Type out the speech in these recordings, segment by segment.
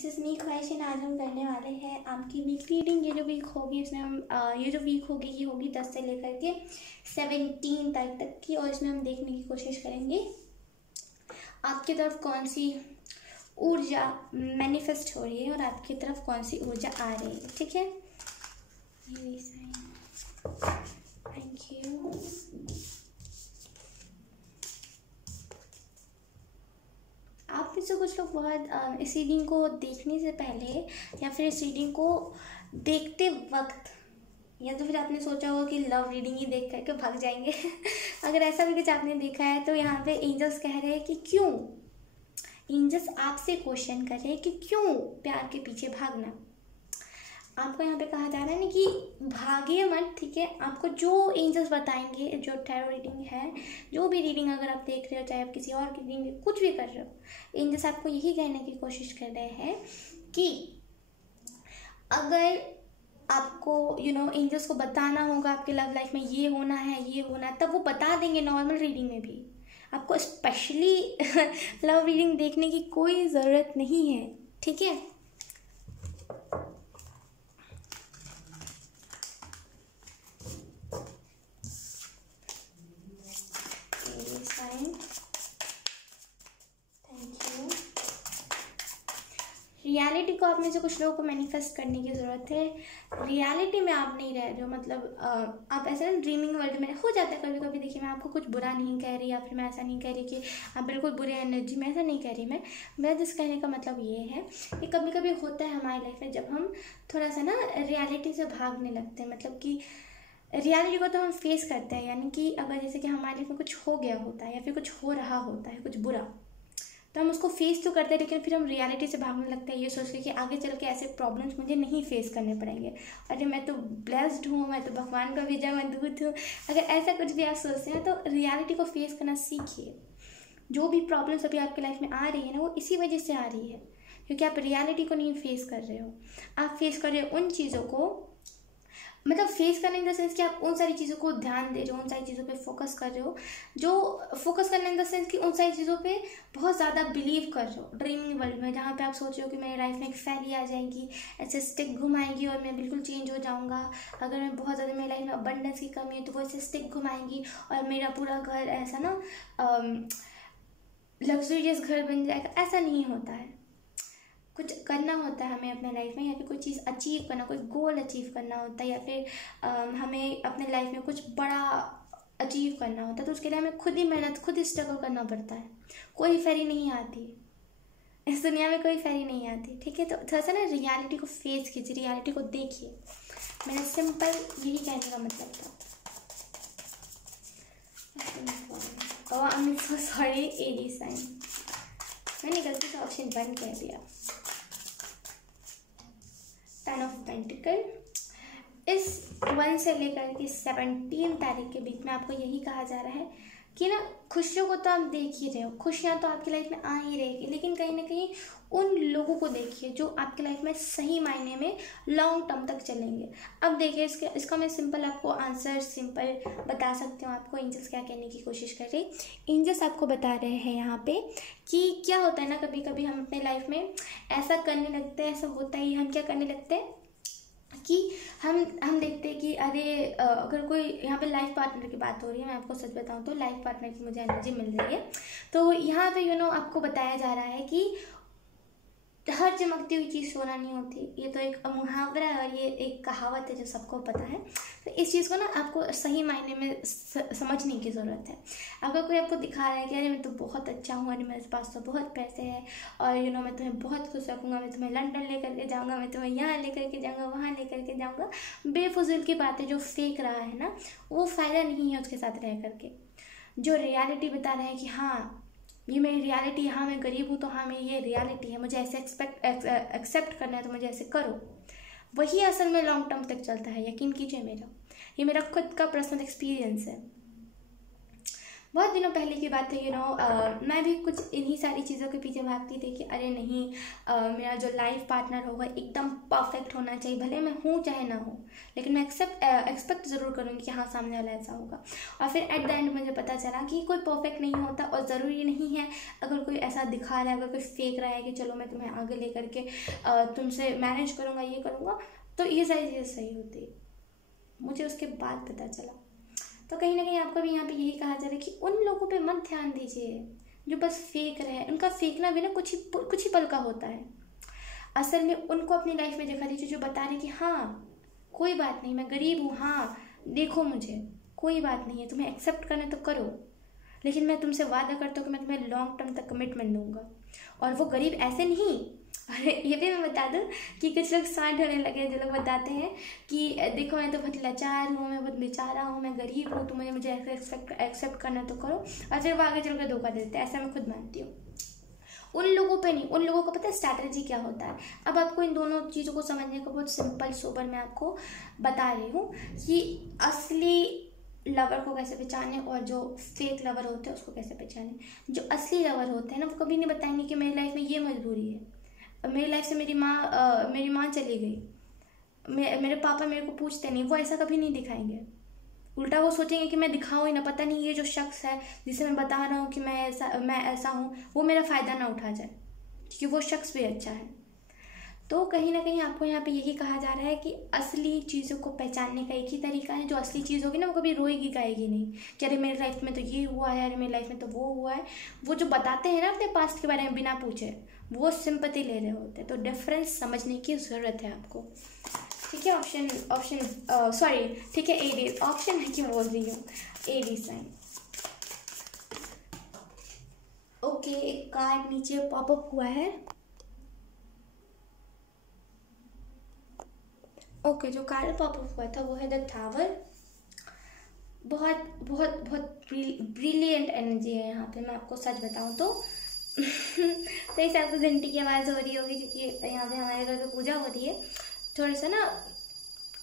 This is me ख्वाहिशन। आज हम करने वाले हैं आपकी वीक रीडिंग। ये जो वीक होगी इसमें हम ये जो वीक होगी ये होगी 10 से लेकर के 17 तारीख तक की, और इसमें हम देखने की कोशिश करेंगे आपकी तरफ कौन सी ऊर्जा मैनिफेस्ट हो रही है और आपकी तरफ कौन सी ऊर्जा आ रही है। ठीक है, थैंक यू। आप में से कुछ लोग बहुत इस रीडिंग को देखने से पहले या फिर इस रीडिंग को देखते वक्त या तो फिर आपने सोचा होगा कि लव रीडिंग ही देख करके भाग जाएंगे अगर ऐसा भी कुछ आपने देखा है तो यहाँ पे एंजल्स कह रहे हैं कि क्यों, एंजल्स आपसे क्वेश्चन कर रहे हैं कि क्यों प्यार के पीछे भागना। आपको यहाँ पे कहा जा रहा है ना कि भागिए मत। ठीक है, आपको जो एंजल्स बताएंगे, जो टैरो रीडिंग है, जो भी रीडिंग अगर आप देख रहे हो, चाहे आप किसी और की रीडिंग कुछ भी कर रहे हो, एंजल्स आपको यही कहने की कोशिश कर रहे हैं कि अगर आपको एंजल्स को बताना होगा आपके लव लाइफ में ये होना है, ये होना है, तब वो बता देंगे नॉर्मल रीडिंग में भी। आपको स्पेशली लव रीडिंग देखने की कोई ज़रूरत नहीं है। ठीक है, रियलिटी को आप में से कुछ लोगों को मैनिफेस्ट करने की ज़रूरत है। रियलिटी में आप नहीं रह रहे हो, मतलब आप ऐसे ना ड्रीमिंग वर्ल्ड में हो जाता है कभी कभी। देखिए, मैं आपको कुछ बुरा नहीं कह रही या फिर मैं ऐसा नहीं कह रही कि आप बिल्कुल बुरे एनर्जी में, ऐसा नहीं कह रही मैं जिस कहने का मतलब ये है कि कभी कभी होता है हमारी लाइफ में जब हम थोड़ा सा ना रियलिटी से भागने लगते हैं। मतलब कि रियलिटी को तो हम फेस करते हैं, यानी कि अगर जैसे कि हमारे लाइफ में कुछ हो गया होता है या फिर कुछ हो रहा होता है कुछ बुरा, तो हम उसको फेस तो करते हैं, लेकिन फिर हम रियलिटी से भागने लगते हैं ये सोच के कि आगे चल के ऐसे प्रॉब्लम्स मुझे नहीं फेस करने पड़ेंगे। अरे मैं तो ब्लेस्ड हूँ, मैं तो भगवान का भेजा हुआ दूत हूँ। अगर ऐसा कुछ भी आप सोचते हैं तो रियलिटी को फेस करना सीखिए। जो भी प्रॉब्लम्स अभी आपकी लाइफ में आ रही है ना, वो इसी वजह से आ रही है क्योंकि आप रियलिटी को नहीं फेस कर रहे हो। आप फेस कर रहे हो उन चीज़ों को, मतलब फेस करने इन द सेंस कि आप उन सारी चीज़ों को ध्यान दे रहे हो, उन सारी चीज़ों पे फोकस कर रहे हो, जो फोकस करने इन द सेंस कि उन सारी चीज़ों पे बहुत ज़्यादा बिलीव कर रहे हो ड्रीमिंग वर्ल्ड में, जहाँ पे आप सोच रहे हो कि मेरी लाइफ में एक फेरी आ जाएगी, ऐसे स्टिक घुमाएंगी और मैं बिल्कुल चेंज हो जाऊँगा। अगर मैं बहुत ज़्यादा मेरी लाइफ में अबंडेंस की कमी है तो वो ऐसे स्टिक घुमाएंगी और मेरा पूरा घर ऐसा ना लग्जरियस घर बन जाएगा। ऐसा नहीं होता है। कुछ करना होता है हमें अपने लाइफ में, या फिर कोई चीज़ अचीव करना, कोई गोल अचीव करना होता है, या फिर हमें अपने लाइफ में कुछ बड़ा अचीव करना होता है, तो उसके लिए हमें खुद ही मेहनत, खुद ही स्ट्रगल करना पड़ता है। कोई फेरी नहीं आती इस दुनिया में, कोई फेरी नहीं आती। ठीक है, तो थोड़ा सा ना रियलिटी को फेस कीजिए, रियलिटी को देखिए। मैंने सिंपल यही कहने का मतलब था। आई एम सो सॉरी एरी साइन, मैंने गलती से ऑप्शन 1 कह दिया। 10 ऑफ पेंटिकल। इस 1 से लेकर के 17 तारीख के बीच में आपको यही कहा जा रहा है कि ना खुशियों को तो आप देख ही रहे हो, खुशियाँ तो आपकी लाइफ में आ ही रहेगी, लेकिन कहीं ना कहीं उन लोगों को देखिए जो आपकी लाइफ में सही मायने में लॉन्ग टर्म तक चलेंगे। अब देखिए, इसका मैं सिंपल आपको आंसर सिंपल बता सकती हूँ। आपको एंजल्स क्या कहने की कोशिश कर रहे हैं। एंजल्स आपको बता रहे हैं यहाँ पे कि क्या होता है ना, कभी कभी हम अपने लाइफ में ऐसा करने लगते हैं, ऐसा होता ही, हम क्या करने लगते हैं कि हम देखते हैं कि अरे अगर कोई यहाँ पे लाइफ पार्टनर की बात हो रही है, मैं आपको सच बताऊँ तो लाइफ पार्टनर की मुझे एनर्जी मिल रही है। तो यहाँ पे आपको बताया जा रहा है कि हर चमकती हुई चीज़ सोना नहीं होती। ये तो एक मुहावरा है और ये एक कहावत है जो सबको पता है। तो इस चीज़ को ना आपको सही मायने में समझने की ज़रूरत है। अगर कोई आपको दिखा रहा है कि अरे मैं तो बहुत अच्छा हूँ, अरे मेरे पास तो बहुत पैसे हैं और मैं तुम्हें बहुत खुश रखूँगा, मैं तुम्हें लंदन लेकर के जाऊँगा, मैं तुम्हें यहाँ लेकर के जाऊँगा, वहाँ लेकर के जाऊँगा, बेफजूल की बातें जो फेंक रहा है ना, वो फ़ायदा नहीं है उसके साथ रह करके। जो रियलिटी बता रहा है कि हाँ ये मेरी रियलिटी है, हाँ मैं गरीब हूँ तो हाँ मेरी ये रियलिटी है, मुझे ऐसे एक्सेप्ट करना है तो मुझे ऐसे करो, वही असल में लॉन्ग टर्म तक चलता है। यकीन कीजिए, ये मेरा खुद का पर्सनल एक्सपीरियंस है। बहुत दिनों पहले की बात है, मैं भी कुछ इन्हीं सारी चीज़ों के पीछे भागती थी कि अरे नहीं, मेरा जो लाइफ पार्टनर होगा एकदम परफेक्ट होना चाहिए, भले मैं हूँ चाहे ना हूँ, लेकिन मैं एक्सपेक्ट ज़रूर करूँगी कि हाँ सामने वाला ऐसा होगा। और फिर एट द एंड मुझे पता चला कि कोई परफेक्ट नहीं होता, और ज़रूरी नहीं है अगर कोई ऐसा दिखा रहा है, अगर कोई फेंक रहा है कि चलो मैं तुम्हें आगे लेकर के तुमसे मैनेज करूँगा, ये करूँगा, तो ये सारी चीज़ें सही होती है। मुझे उसके बाद पता चला। तो कहीं ना कहीं आपको भी यहाँ पे यही कहा जा रहा है कि उन लोगों पे मत ध्यान दीजिए जो बस फेंक रहे हैं। उनका फेंकना भी ना कुछ ही पल का होता है। असल में उनको अपनी लाइफ में दिखा दीजिए जो बता रहे कि हाँ कोई बात नहीं, मैं गरीब हूँ, हाँ देखो मुझे, कोई बात नहीं है, तुम्हें एक्सेप्ट करना तो करो, लेकिन मैं तुमसे वादा करता हूँ कि मैं तुम्हें लॉन्ग टर्म तक कमिटमेंट दूंगा। और वो गरीब ऐसे नहीं, अरे ये भी मैं बता दूँ कि कुछ लोग स्मार्ट होने लगे, जो लोग बताते हैं कि देखो मैं तो बहुत लाचार हूँ, मैं बहुत बेचारा हूँ, मैं गरीब हूँ, तुम्हें मुझे एक्सेप्ट करना तो करो, और फिर वो आगे चल कर धोखा देते हैं। ऐसा मैं खुद मानती हूँ। उन लोगों पे नहीं, उन लोगों को पता है स्ट्रैटेजी क्या होता है। अब आपको इन दोनों चीज़ों को समझने को बहुत सिंपल सोबर मैं आपको बता रही हूँ कि असली लवर को कैसे पहचाने और जो फेक लवर होते हैं उसको कैसे पहचाने। जो असली लवर होते हैं ना, वो कभी नहीं बताएंगे कि मेरी लाइफ में ये मजबूरी है, मेरी लाइफ से मेरी माँ चली गई, मेरे पापा मेरे को पूछते नहीं, वो ऐसा कभी नहीं दिखाएंगे। उल्टा वो सोचेंगे कि मैं दिखाऊं ही ना, पता नहीं ये जो शख्स है जिसे मैं बता रहा हूँ कि मैं ऐसा हूँ, वो मेरा फ़ायदा ना उठा जाए, क्योंकि वो शख्स भी अच्छा है। तो कहीं ना कहीं आपको यहाँ पे यही कहा जा रहा है कि असली चीज़ों को पहचानने का एक ही तरीका है। जो असली चीज़ होगी ना, वो कभी रोएगी गाएगी नहीं कि अरे मेरी लाइफ में तो ये हुआ है, अरे मेरी लाइफ में तो वो हुआ है। वो जो बताते हैं ना अपने पास्ट के बारे में बिना पूछे, वो सिंपैथी ले रहे होते हैं। तो डिफरेंस समझने की ज़रूरत है आपको, ठीक है। ठीक है, ए डी ऑप्शन है, क्यों बोल रही हूँ, ए डी साइन। ओके, एक कार्ड नीचे पॉपअप हुआ है। ओके, जो कार्ड पॉपअप हुआ था वो है द टावर। बहुत बहुत बहुत ब्रिलियंट एनर्जी है यहाँ पे, मैं आपको सच बताऊँ तो। तो इस आपको घंटी की आवाज़ हो रही होगी क्योंकि यहाँ पे हमारे घर पे पूजा हो रही है। थोड़ा सा ना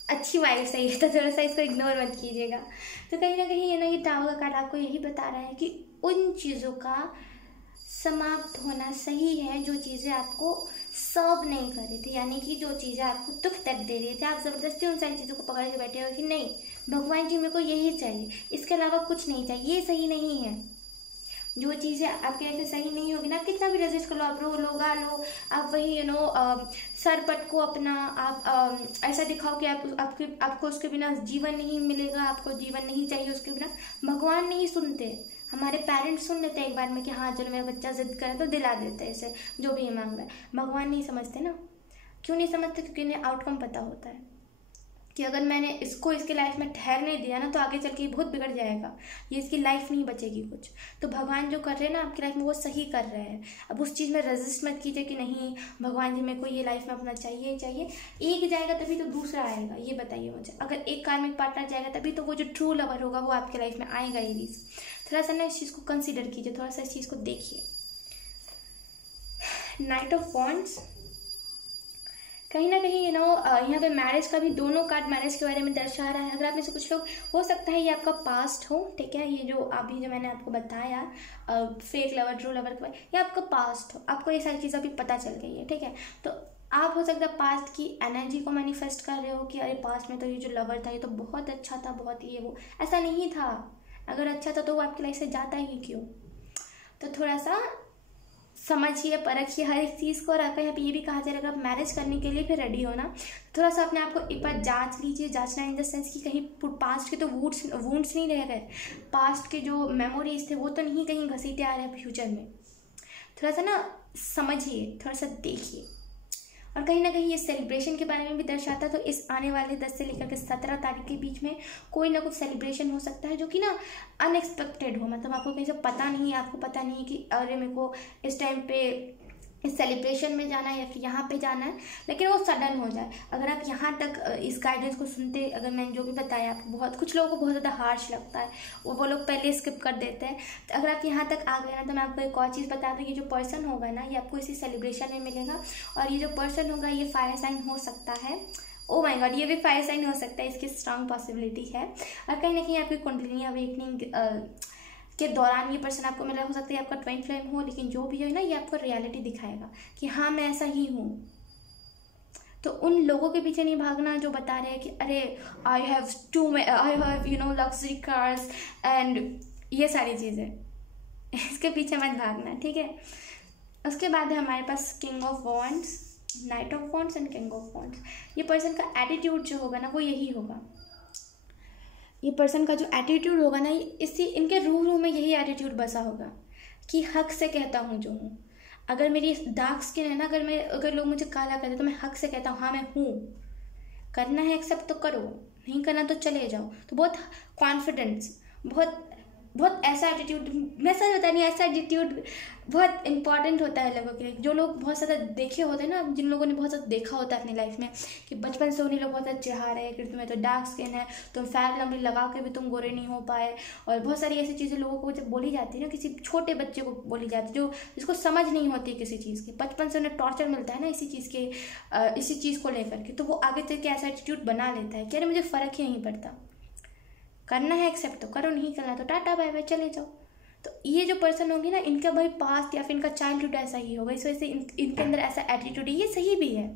अच्छी वाइब्स है ये, तो थोड़ा सा इसको इग्नोर मत कीजिएगा। तो कहीं ना कहीं ये ना, ये टावर का कार्ड आपको यही बता रहा है कि उन चीज़ों का समाप्त होना सही है जो चीज़ें आपको सर्व नहीं कर रही थी, यानी कि जो चीज़ें आपको दुख तक दे रही थी, आप ज़बरदस्ती उन सारी चीज़ों को पकड़ के बैठे हो कि नहीं भगवान जी मेरे को यही चाहिए, इसके अलावा कुछ नहीं चाहिए, ये सही नहीं है। जो चीज़ें आपके ऐसे सही नहीं होगी ना, कितना भी रजिस्ट कर लो, आप रो लो, गा लो, आप वही सर पटको अपना, आप ऐसा दिखाओ कि आपको उसके बिना जीवन नहीं मिलेगा, आपको जीवन नहीं चाहिए उसके बिना। भगवान नहीं सुनते, हमारे पेरेंट्स सुन लेते हैं एक बार में कि हाँ चलो मेरा बच्चा जिद करे तो दिला देते हैं इसे जो भी ये मांग रहा है। भगवान नहीं समझते ना। क्यों नहीं समझते? क्योंकि इन्हें आउटकम पता होता है कि अगर मैंने इसको इसके लाइफ में ठहरने दिया ना, तो आगे चल के बहुत बिगड़ जाएगा, ये इसकी लाइफ नहीं बचेगी कुछ। तो भगवान जो कर रहे हैं ना आपकी लाइफ में, वो सही कर रहे हैं। अब उस चीज़ में रेजिस्ट मत कीजिए कि नहीं भगवान जी मेरे को ये लाइफ में अपना चाहिए चाहिए। एक जाएगा तभी तो दूसरा आएगा, ये बताइए मुझे। अगर एक कार्मिक पार्टनर जाएगा तभी तो वो जो ट्रू लवर होगा वो आपके लाइफ में आएगा। ये चीज़ थोड़ा सा ना इस चीज़ को कंसिडर कीजिए, थोड़ा सा इस चीज़ को देखिए। नाइट ऑफ वॉन्ड्स, कहीं ना कहीं यहाँ पे मैरिज का भी दोनों कार्ड मैरिज के बारे में दर्शा रहा है। अगर आप में से कुछ लोग, हो सकता है ये आपका पास्ट हो, ठीक है, ये जो अभी जो मैंने आपको बताया फेक लवर ट्रू लवर के बारे, ये आपका पास्ट हो, आपको ये सारी चीज़ें अभी पता चल गई है, ठीक है। तो आप हो सकता है पास्ट की एनर्जी को मैनिफेस्ट कर रहे हो कि अरे पास्ट में तो ये जो लवर था ये तो बहुत अच्छा था, बहुत ये वो, ऐसा नहीं था। अगर अच्छा था तो वो आपकी लाइफ से जाता ही क्यों? तो थोड़ा सा समझिए, परखिए हर एक चीज़ को। और आपको यहाँ पे ये भी कहा जाएगा अगर आप मैरिज करने के लिए फिर रेडी हो ना, थोड़ा सा अपने आप को एक बार जांच लीजिए। जांचना इन द सेंस कि कहीं पास्ट के तो वुंड्स नहीं रह गए, पास्ट के जो मेमोरीज थे वो तो नहीं कहीं घसीटे आ रहे हैं फ्यूचर में। थोड़ा सा ना समझिए, थोड़ा सा देखिए। और कहीं ना कहीं ये सेलिब्रेशन के बारे में भी दर्शाता है। तो इस आने वाले 10 से लेकर के 17 तारीख के बीच में कोई ना कुछ सेलिब्रेशन हो सकता है जो कि ना अनएक्सपेक्टेड हो, मतलब आपको कहीं से पता नहीं है, आपको पता नहीं कि अरे मेरे को इस टाइम पे इस सेलिब्रेशन में जाना है या फिर यहाँ पे जाना है, लेकिन वो सडन हो जाए। अगर आप यहाँ तक इस गाइडेंस को सुनते, अगर मैंने जो भी बताया आपको, बहुत कुछ लोगों को बहुत ज़्यादा हार्श लगता है, वो लोग पहले स्किप कर देते हैं। तो अगर आप यहाँ तक आ गए ना, तो मैं आपको एक और चीज़ बता दूँ, ये जो पर्सन होगा ना, ये आपको इसी सेलिब्रेशन में मिलेगा। और ये जो पर्सन होगा ये फायर साइन हो सकता है। ओ माय गॉड, ये भी फायर साइन हो सकता है, इसकी स्ट्रांग पॉसिबिलिटी है। और कहीं ना कहीं आपकी कुंडलिनी अवेकनिंग के दौरान ये पर्सन आपको मिल रहा हो सकता है आपका ट्विन फ्लेम हो, लेकिन जो भी है ना ये आपको रियलिटी दिखाएगा कि हाँ मैं ऐसा ही हूँ। तो उन लोगों के पीछे नहीं भागना जो बता रहे हैं कि अरे I have you know luxury cars and ये सारी चीज़ें, इसके पीछे मत भागना, ठीक है। उसके बाद है हमारे पास king of wands, knight of wands and king of wands. ये पर्सन का एटीट्यूड जो होगा ना वो यही होगा, ये पर्सन का जो एटीट्यूड होगा ना इसी इनके रूह में यही एटीट्यूड बसा होगा कि हक से कहता हूँ जो हूँ। अगर मेरी डार्क स्किन है ना, अगर लोग मुझे काला कहते तो मैं हक से कहता हूँ हाँ मैं हूँ, करना है एक्सेप्ट तो करो, नहीं करना तो चले जाओ। तो बहुत कॉन्फिडेंस, बहुत ऐसा एटीट्यूड, मैं सच बता नहीं, ऐसा एटीट्यूड बहुत इंपॉर्टेंट होता है लोगों के लिए। जो लोग बहुत ज़्यादा देखे होते हैं ना, जिन लोगों ने बहुत ज़्यादा देखा होता है अपनी लाइफ में कि बचपन से उन्हीं लोग बहुत ज़्यादा चिढ़ा रहे हैं कि तुम्हें तो डार्क स्किन है, तुम फैट लंबी लगा के भी तुम गोरे नहीं हो पाए, और बहुत सारी ऐसी चीज़ें लोगों को जब बोली जाती है ना, किसी छोटे बच्चे को बोली जाती है जो जिसको समझ नहीं होती किसी चीज़ की, बचपन से उन्हें टॉर्चर मिलता है ना इसी चीज़ को लेकर के, तो वो आगे चल के ऐसा एटीट्यूड बना लेता है कि अरे मुझे फ़र्क ही नहीं पड़ता, करना है एक्सेप्ट तो करो, नहीं करना तो टाटा बाय बाय चले जाओ। तो ये जो पर्सन होंगे ना, इनका भाई पास्ट या फिर इनका चाइल्डहुड ऐसा ही होगा, इस वजह से इनके अंदर ऐसा एटीट्यूड है। ये सही भी है,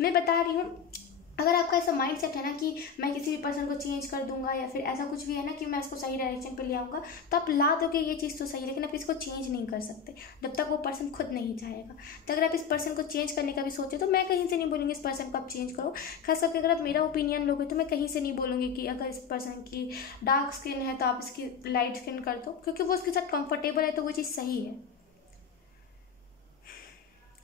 मैं बता रही हूँ। अगर आपका ऐसा माइंड सेट है ना कि मैं किसी भी पर्सन को चेंज कर दूंगा या फिर ऐसा कुछ भी है ना कि मैं इसको सही डायरेक्शन पे ले आऊँगा, तो आप ला दोगे ये चीज़ तो सही, लेकिन आप इसको चेंज नहीं कर सकते जब तक वो पर्सन खुद नहीं चाहेगा। तो अगर आप इस पर्सन को चेंज करने का भी सोचे तो मैं कहीं से नहीं बोलूँगी इस पर्सन को आप चेंज करो। खास करके अगर आप मेरा ओपिनियन लोगे तो मैं कहीं से नहीं बोलूँगी कि अगर इस पर्सन की डार्क स्किन है तो आप इसकी लाइट स्किन कर दो, क्योंकि वो उसके साथ कंफर्टेबल है तो वो चीज़ सही है।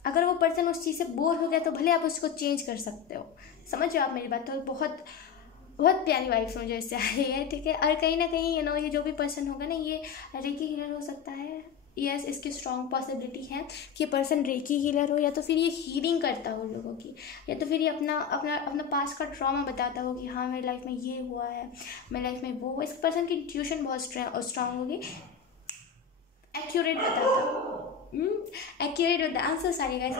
अगर वो पर्सन उस चीज़ से बोर हो गया तो भले आप उसको चेंज कर सकते हो। समझ रहे हो आप मेरी बात? तो बहुत प्यारी वाइब्स मुझे इससे आ रही है, ठीक है। और कहीं ना कहीं ये जो भी पर्सन होगा ना, ये रेकी हीलर हो सकता है। यस, इसकी स्ट्रॉन्ग पॉसिबिलिटी है कि ये पर्सन रेकी हीलर हो, या तो फिर ये हीलिंग करता हो लोगों की, या तो फिर ये अपना पास्ट का ट्रॉमा बताता हो कि हाँ मेरी लाइफ में ये हुआ है, मेरी लाइफ में वो हुआ। इस पर्सन की इंट्यूशन बहुत स्ट्रॉन्ग होगी, एक्यूरेट बताता, एक्यूरेट होता है। आई am so sorry guys,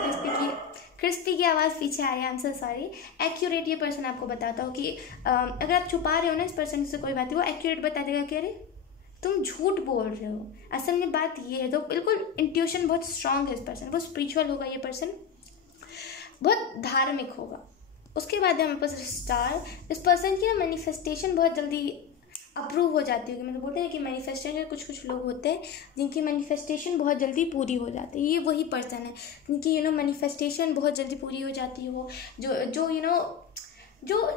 crispy की आवाज़ पीछे आ रही है, आई एम सो सॉरी। एक्यूरेट ये पर्सन आपको बताता हो कि अगर आप छुपा रहे हो ना इस पर्सन से कोई बात है, वो एक्यूरेट बता देगा कि अरे तुम झूठ बोल रहे हो, असल में बात ये है। तो बिल्कुल इंट्यूशन बहुत स्ट्रांग है इस पर्सन, बहुत स्पिरिचुअल होगा ये पर्सन, बहुत धार्मिक होगा। उसके बाद हमारे पास स्टार। इस पर्सन की ना मैनिफेस्टेशन बहुत जल्दी अप्रूव हो जाती होगी। मतलब बोलते हैं कि मैनिफेस्टेशन कुछ लोग होते हैं जिनकी मैनिफेस्टेशन बहुत जल्दी पूरी हो जाती है। ये वही पर्सन है जिनकी मैनिफेस्टेशन बहुत जल्दी पूरी हो जाती हो, जो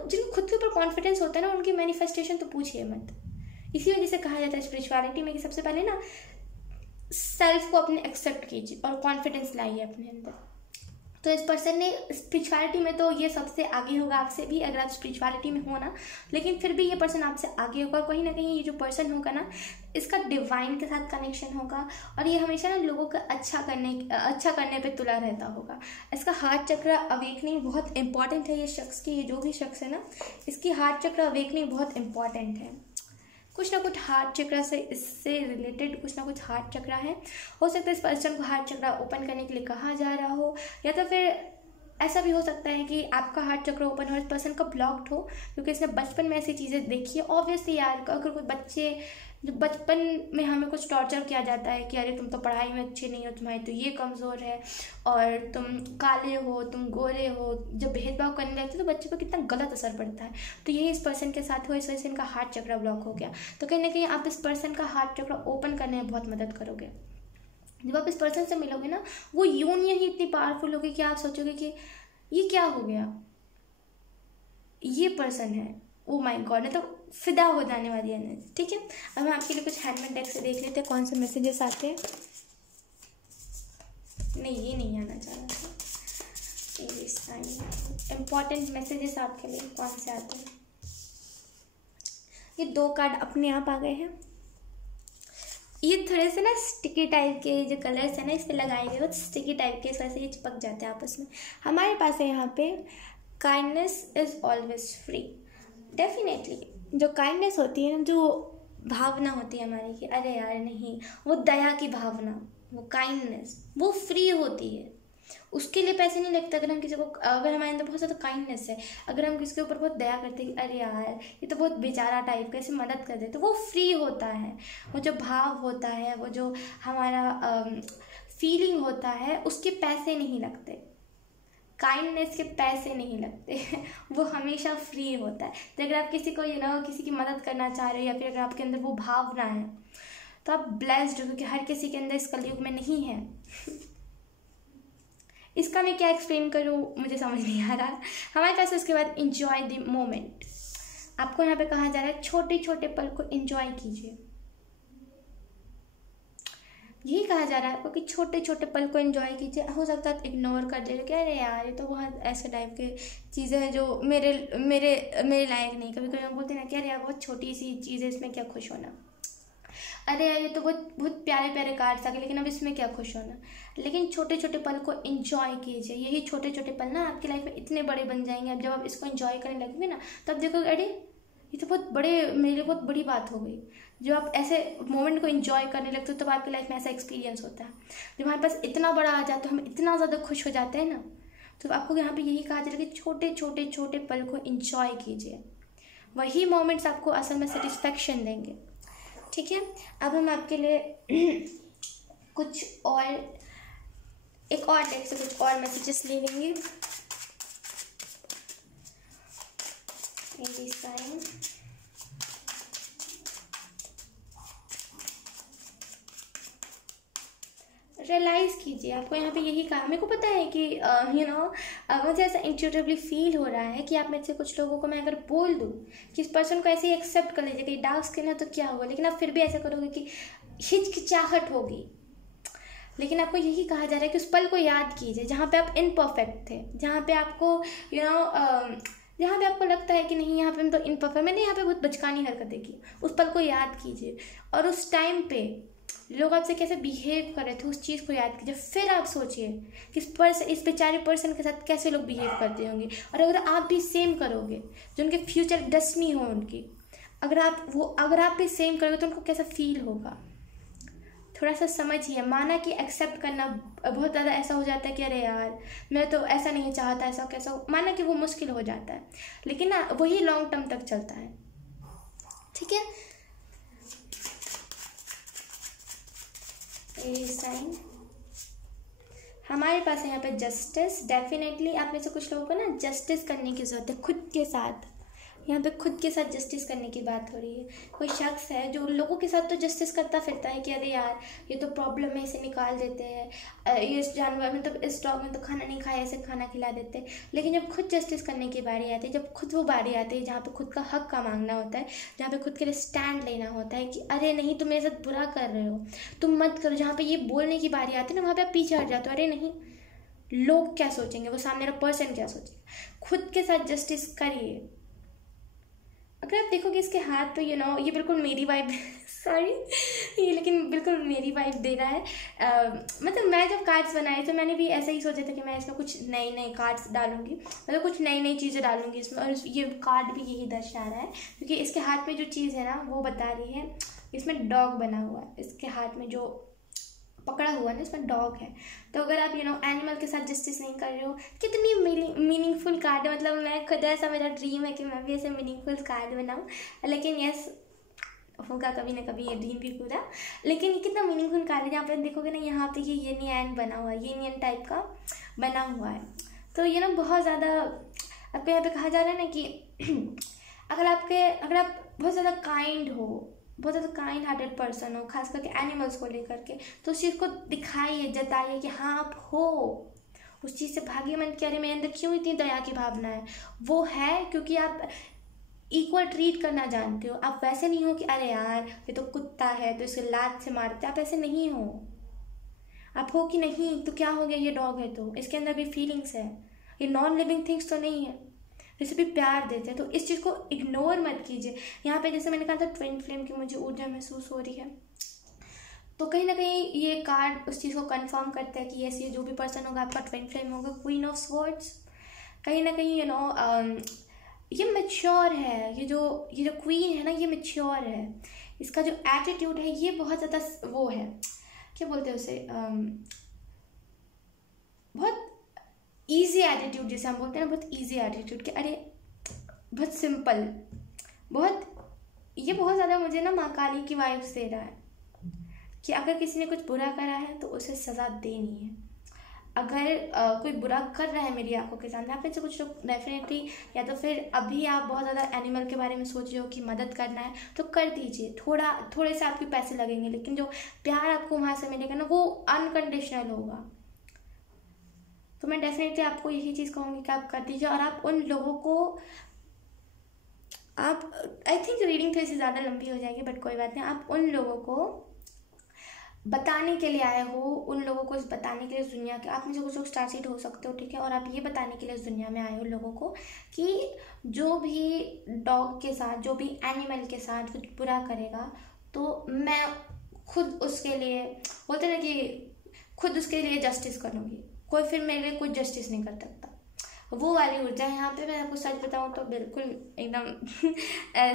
जिनको खुद के ऊपर कॉन्फिडेंस होता है ना, उनकी मैनिफेस्टेशन तो पूछिए मत। इसी वजह से कहा जाता है स्पिरिचुअलिटी में कि सबसे पहले ना सेल्फ को अपने एक्सेप्ट कीजिए और कॉन्फिडेंस लाइए अपने अंदर। तो इस पर्सन ने स्पिरिचुअलिटी में तो ये सबसे आगे होगा आपसे भी, अगर आप स्पिरिचुअलिटी में हो ना, लेकिन फिर भी ये पर्सन आपसे आगे होगा। कहीं ना कहीं ये जो पर्सन होगा ना, इसका डिवाइन के साथ कनेक्शन होगा, और ये हमेशा ना लोगों का अच्छा करने पे तुला रहता होगा। इसका हार्ट चक्र अवेकनिंग बहुत इंपॉर्टेंट है। ये शख्स की, ये जो भी शख्स है ना, इसकी हार्ट चक्र अवेकनिंग बहुत इंपॉर्टेंट है। कुछ ना कुछ हार्ट चक्र से, इससे रिलेटेड कुछ ना कुछ हार्ट चक्र है। हो सकता है इस पर्सन को हार्ट चक्र ओपन करने के लिए कहा जा रहा हो, या तो फिर ऐसा भी हो सकता है कि आपका हार्ट चक्र ओपन हो, इस पर्सन का ब्लॉक्ड हो, क्योंकि इसने बचपन में ऐसी चीज़ें देखी है। ऑब्वियसली यार, अगर कोई बच्चे जो बचपन में हमें कुछ टॉर्चर किया जाता है कि अरे तुम तो पढ़ाई में अच्छे नहीं हो, तुम्हारी तो ये कमज़ोर है, और तुम काले हो, तुम गोरे हो, जब भेदभाव करने लगते तो बच्चे पर कितना गलत असर पड़ता है। तो यही इस पर्सन के साथ हुआ, इस वजह से इनका हार्ट चक्र ब्लॉक हो गया। तो कहीं ना कहीं आप इस पर्सन का हार्ट चक्र ओपन करने में बहुत मदद करोगे। जब आप इस पर्सन से मिलोगे ना, वो यूनियन ही इतनी पावरफुल होगी कि आप सोचोगे कि ये क्या हो गया, ये पर्सन है, ओ माय गॉड, है तो फिदा हो जाने वाली एनर्जी। ठीक है, अब हम आपके लिए कुछ हैंडमेड डेक से देख लेते हैं कौन से मैसेजेस आते हैं। नहीं, ये नहीं आना चाह रहा था। इम्पॉर्टेंट मैसेजेस आपके लिए कौन से आते हैं? ये 2 कार्ड अपने आप आ गए हैं। ये थोड़े से ना स्टिकी टाइप के जो कलर्स है ना, इस पर लगाए गए वो स्टिकी टाइप के, इस वजह से ये चिपक जाते हैं आपस में। हमारे पास है यहाँ पे kindness is always free. Definitely जो काइंडनेस होती है ना, जो भावना होती है हमारी कि अरे यार नहीं, वो दया की भावना, वो काइंडनेस, वो फ्री होती है, उसके लिए पैसे नहीं लगते। अगर हम किसी को, अगर हमारे अंदर बहुत ज़्यादा काइंडनेस है, अगर हम किसी के ऊपर बहुत दया करते हैं कि अरे यार ये तो बहुत बेचारा टाइप का, ऐसे मदद कर दे, तो वो फ्री होता है। वो जो भाव होता है, वो जो हमारा फीलिंग होता है, उसके पैसे नहीं लगते। काइंडनेस के पैसे नहीं लगते वो हमेशा फ्री होता है। तो अगर आप किसी को किसी की मदद करना चाह रहे हो, या फिर अगर आपके अंदर वो भावना है, तो आप ब्लेस्ड हो, क्योंकि हर किसी के अंदर इस कलयुग में नहीं है। इसका मैं क्या एक्सप्लेन करूँ, मुझे समझ नहीं आ रहा। हमारे पास उसके बाद इंजॉय द मोमेंट। आपको यहाँ पे कहा जा रहा है छोटे छोटे पल को इंजॉय कीजिए। यही कहा जा रहा है आपको कि छोटे छोटे पल को एंजॉय कीजिए। हो सकता है इग्नोर कर दे, कि अरे यार ये तो बहुत ऐसे टाइप के चीज़ें हैं जो मेरे लायक नहीं। कभी कभी हम बोलते हैं ना कि अरे यार बहुत छोटी सी चीज़ है, इसमें क्या खुश होना। अरे यार ये तो बहुत बहुत प्यारे प्यारे कार्ड्स आ गए, लेकिन अब इसमें क्या खुश होना। लेकिन छोटे छोटे पल को एंजॉय कीजिए। यही छोटे छोटे पल ना आपकी लाइफ में इतने बड़े बन जाएंगे। अब जब आप इसको एंजॉय करने लगेंगे ना, तब देखोगे अरे ये तो बहुत बड़े, मेरे लिए बहुत बड़ी बात हो गई। जब आप ऐसे मोमेंट को एंजॉय करने लगते हो, तब आपकी लाइफ में ऐसा एक्सपीरियंस होता है। जब हमारे पास इतना बड़ा आ जाता है, हम इतना ज़्यादा खुश हो जाते हैं ना, तो आपको यहाँ पे यही कहा जा रहा है कि छोटे छोटे छोटे पल को एंजॉय कीजिए। वही मोमेंट्स आपको असल में सेटिस्फेक्शन देंगे। ठीक है, अब हम आपके लिए कुछ और, एक और डेक से कुछ और मैसेजेस ले लेंगे। साइन रियलाइज़ कीजिए। आपको यहाँ पे यही कहा, मेरे को पता है कि मुझे ऐसा इंट्यूटिवली फील हो रहा है कि आप में से कुछ लोगों को मैं अगर बोल दूँ कि इस पर्सन को ऐसे ही एक्सेप्ट कर लीजिए कि डार्क स्किन है तो क्या होगा, लेकिन आप फिर भी ऐसा करोगे कि हिचकिचाहट होगी। लेकिन आपको यही कहा जा रहा है कि उस पल को याद कीजिए जहाँ पे आप इनपरफेक्ट थे, जहाँ पे आपको जहाँ पे आपको लगता है कि नहीं यहाँ पे हम तो इनपरफेक्ट, मैंने यहाँ पे बहुत बचकानी हरकतें की। उस पल को याद कीजिए, और उस टाइम पे लोग आपसे कैसे बिहेव कर रहे थे उस चीज़ को याद कीजिए। फिर आप सोचिए कि इस बेचारे पर्सन के साथ कैसे लोग बिहेव करते होंगे, और अगर आप भी सेम करोगे, जो उनके फ्यूचर डेस्टिनी हो उनकी, अगर आप भी सेम करोगे तो उनको कैसा फील होगा। थोड़ा सा समझिए। माना कि एक्सेप्ट करना बहुत ज़्यादा ऐसा हो जाता है कि अरे यार मैं तो ऐसा नहीं चाहता, ऐसा कैसा, माना कि वो मुश्किल हो जाता है, लेकिन ना वही लॉन्ग टर्म तक चलता है। ठीक है, ये साइन हमारे पास है यहाँ पे जस्टिस। डेफिनेटली आप में से कुछ लोगों को ना जस्टिस करने की ज़रूरत है खुद के साथ। यहाँ पे खुद के साथ जस्टिस करने की बात हो रही है। कोई शख्स है जो लोगों के साथ तो जस्टिस करता फिरता है कि अरे यार ये तो प्रॉब्लम है, इसे निकाल देते हैं, ये जानवर मतलब इस डॉग में तो खाना नहीं खाया, इसे खाना खिला देते हैं। लेकिन जब खुद जस्टिस करने की बारी आती है, जब खुद वो बारी आती है जहाँ पे खुद का हक का मांगना होता है, जहाँ पे खुद के लिए स्टैंड लेना होता है कि अरे नहीं तुम मेरे साथ बुरा कर रहे हो, तुम मत करो, जहाँ पे ये बोलने की बारी आती है ना, वहाँ पे आप पीछे हट जाते हो। अरे नहीं, लोग क्या सोचेंगे, वो सामने वाला पर्सन क्या सोचेगा। खुद के साथ जस्टिस करिए। अगर आप देखोगे इसके हाथ पे ये बिल्कुल मेरी वाइब सॉरी ये लेकिन बिल्कुल मेरी वाइब दे रहा है। मतलब मैं जब कार्ड्स बनाए तो मैंने भी ऐसा ही सोचा था कि मैं इसमें कुछ नए नए कार्ड्स डालूंगी, मतलब कुछ नई नई चीज़ें डालूंगी इसमें, और ये कार्ड भी यही दर्शा रहा है, क्योंकि इसके हाथ में जो चीज़ है ना वो बता रही है, इसमें डॉग बना हुआ है, इसके हाथ में जो पकड़ा हुआ ना इसमें डॉग है। तो अगर आप एनिमल के साथ जस्टिस नहीं कर रहे हो, कितनी मीनिंगफुल कार्ड है। मतलब मैं खुद ऐसा, मेरा ड्रीम है कि मैं भी ऐसे मीनिंगफुल कार्ड बनाऊँ, लेकिन यस होगा कभी ना कभी ये ड्रीम भी पूरा। लेकिन ये कितना मीनिंगफुल कार्ड है, जहाँ पे देखोगे ना यहाँ पे ये येन बना हुआ है, येन टाइप का बना हुआ है। तो ये ना बहुत ज़्यादा आपको यहाँ पे कहा जा रहा है ना कि अगर आप बहुत ज़्यादा काइंड हो, बहुत ज़्यादा काइंड हार्टेड पर्सन हो, खास करके एनिमल्स को लेकर के, तो उस चीज़ को दिखाइए, जताइए कि हाँ आप हो। उस चीज़ से भागिए मन कि अरे मेरे अंदर क्यों इतनी दया की भावना है। वो है क्योंकि आप इक्वल ट्रीट करना जानते हो। आप वैसे नहीं हो कि अरे यार ये तो कुत्ता है तो इसे लात से मारते, आप ऐसे नहीं हो। आप हो कि नहीं तो क्या हो गया, ये डॉग है तो इसके अंदर भी फीलिंग्स है, ये नॉन लिविंग थिंग्स तो नहीं है, जैसे भी प्यार देते हैं। तो इस चीज़ को इग्नोर मत कीजिए। यहाँ पे जैसे मैंने कहा था ट्विन फ्लेम की मुझे ऊर्जा महसूस हो रही है, तो कहीं ना कहीं ये कार्ड उस चीज़ को कंफर्म करता है कि यस ये जो भी पर्सन होगा आपका ट्विन फ्लेम होगा। क्वीन ऑफ स्वॉर्ड्स कहीं ना कहीं ये मैच्योर है, ये जो क्वीन है ना ये मैच्योर है। इसका जो एटीट्यूड है ये बहुत ज़्यादा वो है, क्या बोलते हैं उसे, बहुत ईजी एटीट्यूड जिसे हम बोलते हैं ना, बहुत ईजी एटीट्यूड कि अरे बहुत सिंपल, ये बहुत ज़्यादा मुझे ना माँ काली की वाइब्स दे रहा है कि अगर किसी ने कुछ बुरा करा है तो उसे सज़ा देनी है। अगर कोई बुरा कर रहा है मेरी आंखों के सामने, आप में से कुछ लोग डेफिनेटली, या तो फिर अभी आप बहुत ज़्यादा एनिमल के बारे में सोच रहे हो कि मदद करना है तो कर दीजिए, थोड़े से आपके पैसे लगेंगे, लेकिन जो प्यार आपको वहाँ से मिलेगा ना वो अनकंडीशनल होगा। तो मैं डेफिनेटली आपको यही चीज़ कहूँगी कि आप कर दीजिए। और आप उन लोगों को, आप, आई थिंक रीडिंग थोड़ी सी ज़्यादा लंबी हो जाएगी बट कोई बात नहीं, आप उन लोगों को बताने के लिए आए हो, उन लोगों को इस बताने के लिए इस दुनिया के, आप में से कुछ लोग स्टार सीड हो सकते हो, ठीक है, और आप ये बताने के लिए इस दुनिया में आए हो लोगों को कि जो भी डॉग के साथ, जो भी एनिमल के साथ कुछ बुरा करेगा तो मैं खुद उसके लिए, बोलते ना कि खुद उसके लिए जस्टिस करूँगी, कोई फिर मेरे लिए कुछ जस्टिस नहीं कर सकता। वो वाली ऊर्जा यहाँ पे, मैं आपको सच बताऊँ तो बिल्कुल एकदम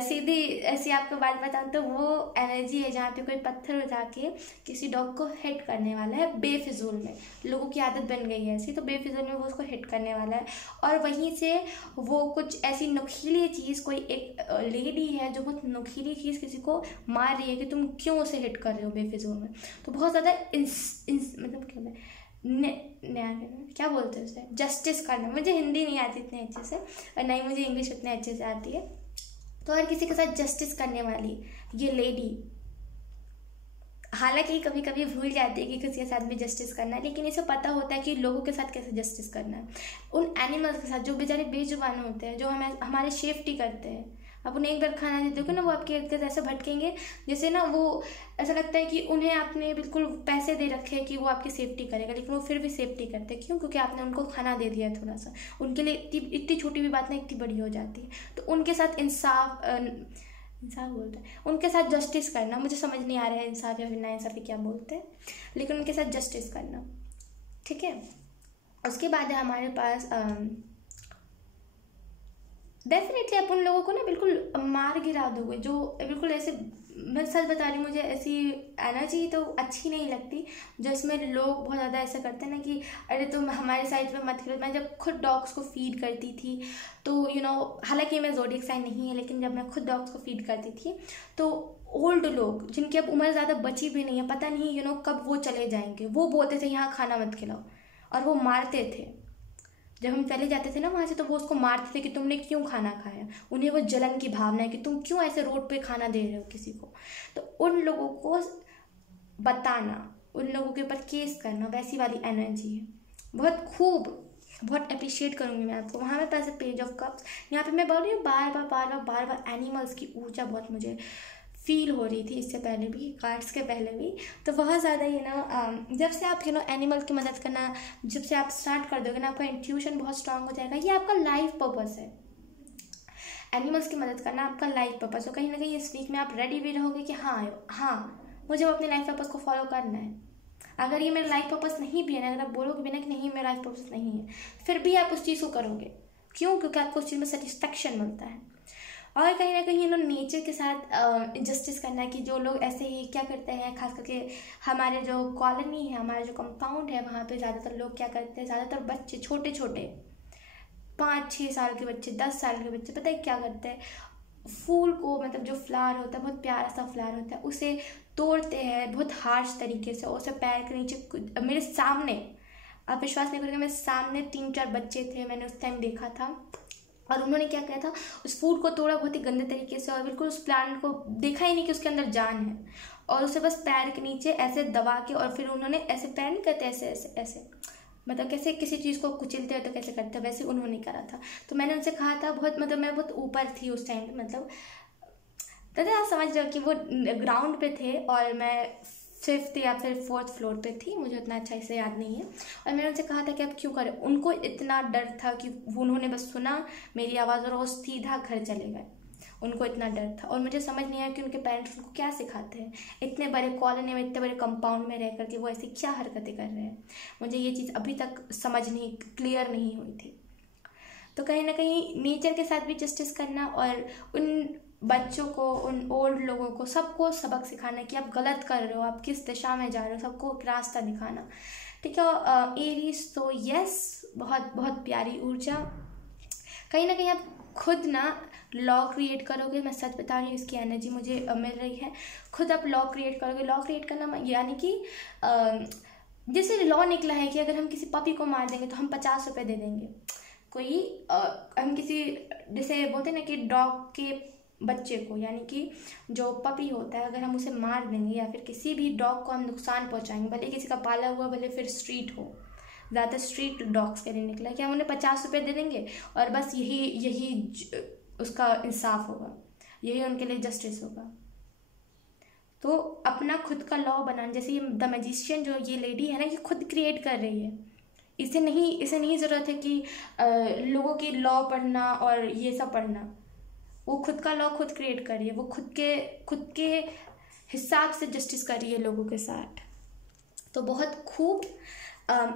सीधी ऐसी आपको बात बताऊँ तो वो एनर्जी है जहाँ पे कोई पत्थर उठा के किसी डॉग को हिट करने वाला है बेफिजूल में। लोगों की आदत बन गई है ऐसी, तो बेफिजूल में वो उसको हिट करने वाला है, और वहीं से वो कुछ ऐसी नुकीली चीज़, कोई एक लेडी है जो बहुत नुकीली चीज़ किसी को मार रही है कि तुम क्यों उसे हिट कर रहे हो बेफिजूल में। तो बहुत ज़्यादा मतलब क्या क्या बोलते हैं उसे, जस्टिस करना। मुझे हिंदी नहीं आती इतने अच्छे से और नहीं मुझे इंग्लिश उतने अच्छे से आती है। तो हर किसी के साथ जस्टिस करने वाली ये लेडी, हालांकि कभी कभी भूल जाती है कि किसी के साथ भी जस्टिस करना है, लेकिन इसे पता होता है कि लोगों के साथ कैसे जस्टिस करना है। उन एनिमल्स के साथ जो बेचारे बेजुबान होते हैं, जो हमारे सेफ्टी करते हैं, आप उन्हें एक बार खाना देते हो ना, वो आपके इर्द गिर्द ऐसे भटकेंगे जैसे ना, वो ऐसा लगता है कि उन्हें आपने बिल्कुल पैसे दे रखे हैं कि वो आपकी सेफ्टी करेगा, लेकिन वो फिर भी सेफ्टी करते हैं। क्यों? क्योंकि आपने उनको खाना दे दिया है थोड़ा सा। उनके लिए इतनी छोटी भी बात ना इतनी बड़ी हो जाती है। तो उनके साथ इंसाफ बोलते हैं, उनके साथ जस्टिस करना, मुझे समझ नहीं आ रहा है इंसाफ या फिर नाइंसाफ़ी क्या बोलते हैं, लेकिन उनके साथ जस्टिस करना, ठीक है। उसके बाद है हमारे पास डेफिनेटली आप उन लोगों को ना बिल्कुल मार गिरा दोगे जो बिल्कुल ऐसे, मैं सच बता रही हूँ, मुझे ऐसी एनर्जी तो अच्छी नहीं लगती जो इसमें लोग बहुत ज़्यादा ऐसा करते हैं ना कि अरे तुम हमारे साइड पे मत खेलो। मैं जब खुद डॉग्स को फीड करती थी तो हालांकि मैं ज़ोडिएक साइन नहीं है, लेकिन जब मैं खुद डॉग्स को फीड करती थी तो ओल्ड लोग जिनकी अब उम्र ज़्यादा बची भी नहीं है, पता नहीं कब वो चले जाएंगे, वो बोलते थे यहाँ खाना मत खिलाओ, और वो मारते थे। जब हम चले जाते थे ना वहाँ से तो वो उसको मारते थे कि तुमने क्यों खाना खाया। उन्हें वो जलन की भावना है कि तुम क्यों ऐसे रोड पे खाना दे रहे हो किसी को। तो उन लोगों को बताना, उन लोगों के ऊपर केस करना, वैसी वाली एनर्जी है। बहुत अप्रिशिएट करूँगी मैं आपको। वहाँ पे पास पेज ऑफ कप्स, यहाँ पे मैं बोल रही हूँ बार बार एनिमल्स की ऊर्जा बहुत मुझे फील हो रही थी इससे पहले भी, कार्ड्स के पहले भी। तो बहुत ज़्यादा जब से आप एनिमल की मदद करना जब से आप स्टार्ट कर दोगे ना, आपका इंट्यूशन बहुत स्ट्रांग हो जाएगा। ये आपका लाइफ पर्पस है, एनिमल्स की मदद करना आपका लाइफ पर्पस हो। कहीं ना कहीं इस वीक में आप रेडी भी रहोगे कि हाँ मुझे अपने लाइफ पर्पस को फॉलो करना है। अगर ये मेरा लाइफ पर्पस नहीं भी है ना, अगर आप बोलोगे भी ना कि नहीं मेरा लाइफ पर्पस नहीं है, फिर भी आप उस चीज़ को करोगे। क्यों? क्योंकि आपको उस चीज़ में सेटिस्फैक्शन मिलता है। और कहीं ना कहीं नेचर के साथ जस्टिस करना, कि जो लोग ऐसे ही क्या करते हैं, खास करके हमारे जो कॉलोनी है, हमारा जो कंपाउंड है, वहाँ पे ज़्यादातर लोग क्या करते हैं, ज़्यादातर बच्चे छोटे 5-6 साल के बच्चे, 10 साल के बच्चे, पता है क्या करते हैं, फूल को, मतलब जो फ्लावर होता है, बहुत प्यारा सा फ्लावर होता है, उसे तोड़ते हैं बहुत हार्श तरीके से, और उसे पैर के नीचे, मेरे सामने, आप विश्वास नहीं करेंगे, मेरे सामने 3-4 बच्चे थे, मैंने उस टाइम देखा था। और उन्होंने क्या किया था, उस फूल को तोड़ा बहुत ही गंदे तरीके से, और बिल्कुल उस प्लांट को देखा ही नहीं कि उसके अंदर जान है, और उसे बस पैर के नीचे ऐसे दबा के, और फिर उन्होंने ऐसे पैर नहीं करते, ऐसे मतलब कैसे किसी चीज़ को कुचलते हैं तो कैसे करते हैं, वैसे उन्होंने करा था। तो मैंने उनसे कहा था, मैं बहुत ऊपर थी उस टाइम पे, मतलब दादा आप समझ रहे हो कि वो ग्राउंड पे थे और मैं 5th या फिर 4th फ्लोर पे थी, मुझे उतना अच्छा इससे याद नहीं है। और मैंने उनसे कहा था कि आप क्यों करें। उनको इतना डर था कि उन्होंने बस सुना मेरी आवाज़ और वो सीधा घर चले गए। उनको इतना डर था, और मुझे समझ नहीं आया कि उनके पेरेंट्स उनको क्या सिखाते हैं, इतने बड़े कॉलोनी में, इतने बड़े कंपाउंड में रह करके वो ऐसी क्या हरकतें कर रहे हैं। मुझे ये चीज़ अभी तक क्लियर नहीं हुई थी। तो कहीं ना कहीं नेचर के साथ भी जस्टिस करना, और उन बच्चों को, उन ओल्ड लोगों को, सबको सबक सिखाना कि आप गलत कर रहे हो, आप किस दिशा में जा रहे हो, सबको एक रास्ता दिखाना, ठीक है। एरीज, तो यस, बहुत बहुत प्यारी ऊर्जा। कहीं ना कहीं आप खुद ना लॉ क्रिएट करोगे, मैं सच बता रही हूँ, इसकी एनर्जी मुझे मिल रही है। खुद आप लॉ क्रिएट करोगे। लॉ क्रिएट करना यानी कि जैसे लॉ निकला है कि अगर हम किसी पपी को मार देंगे तो हम 50 रुपये दे देंगे। कोई हम किसी, जैसे बोलते हैं ना कि डॉग के बच्चे को, यानी कि जो पपी होता है, अगर हम उसे मार देंगे या फिर किसी भी डॉग को हम नुकसान पहुंचाएंगे, भले किसी का पाला हुआ, भले फिर स्ट्रीट हो, ज़्यादा स्ट्रीट डॉग्स के लिए निकला है कि हम उन्हें 50 रुपये दे देंगे और बस यही उसका इंसाफ होगा, यही उनके लिए जस्टिस होगा। तो अपना खुद का लॉ बनाना, जैसे ये द मैजिशियन जो ये लेडी है ना, ये खुद क्रिएट कर रही है। इसे नहीं ज़रूरत है कि लोगों की लॉ पढ़ना और ये सब पढ़ना। वो खुद का लॉ खुद क्रिएट कर रही है। वो खुद के हिसाब से जस्टिस कर रही है लोगों के साथ। तो बहुत खूब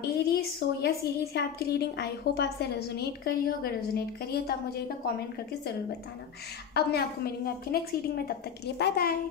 एरीज। सो यस, यही थी आपकी रीडिंग। आई होप आपसे रेजोनेट करी हो। अगर रेजोनेट करी है तो आप मुझे कमेंट करके ज़रूर बताना। अब मैं आपको मिलूंगी आपकी नेक्स्ट रीडिंग में, तब तक के लिए बाय बाय।